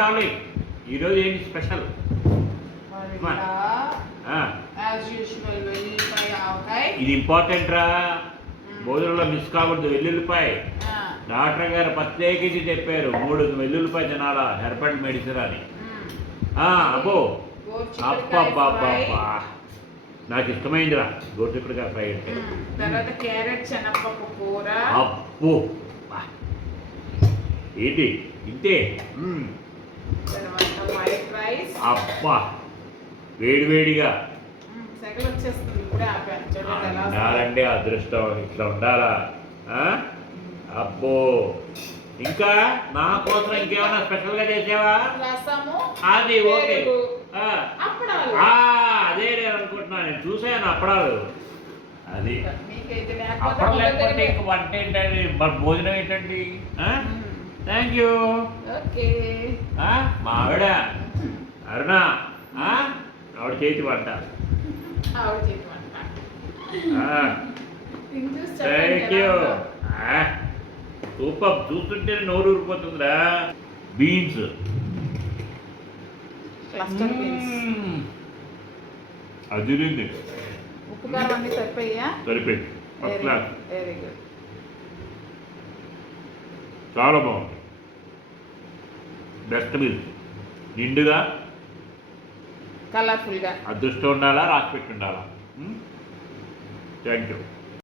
Darling ఈరోజు ఏంటి special? ఇది ఇంపార్టెంట్ రా, భోజనంలో మిస్ కాకూడదు. వెల్లుల్లిపాయ డాక్టర్ గారు ప్రత్యేకించి చెప్పారు 3 వెల్లుల్లిపాయ తినాలా, హెర్బల్ మెడిసిన్ అని. అబ్బో అబ్బా నాకు ఇష్టమైందిరా గోరుచిక్కుడుకాయ ఫ్రై అంటే. తర్వాత క్యారెట్ శనగపప్పు కూర. అబ్బో ఏంటి ఇంతే. తర్వాత వైట్ రైస్. అబ్బా వేడివేడిగా సెగలు వచ్చేస్తుంది ఇప్పుడే ఆపాను. చూడండి ఎలా ఉండాలండి అదృష్టం, ఇట్లా ఉండాలా. అబ్బో ఇంకా నా కోసం ఇంకేమైనా స్పెషల్ గా చేసావా? రసము, అది ఓకే. అప్పడాలు. అదే నేను అనుకుంటున్నాను, నేను చూసాను అప్పడాలు. అది మీకైతే అప్పడం లేకపోతే ఇంక వంట ఏంటండి, భోజనం ఏంటండి? Thank you. ఓకే. మా ఆవిడ అరుణ, ఆవిడ చేతి వంట. Thank you. సూపర్, చూస్తుంటే నోరు ఊరిపోతుందిరా. Beans, cluster beans. అది ఉప్పు కారం అన్ని సరిపోయా? సరిపోయింది. First class. Very good. చాలా బాగుంది. బెస్ట్ మీల్, నిండుగా కలర్ఫుల్గా. అదృష్టం ఉండాలా, రాసి పెట్టి ఉండాలా. Thank you.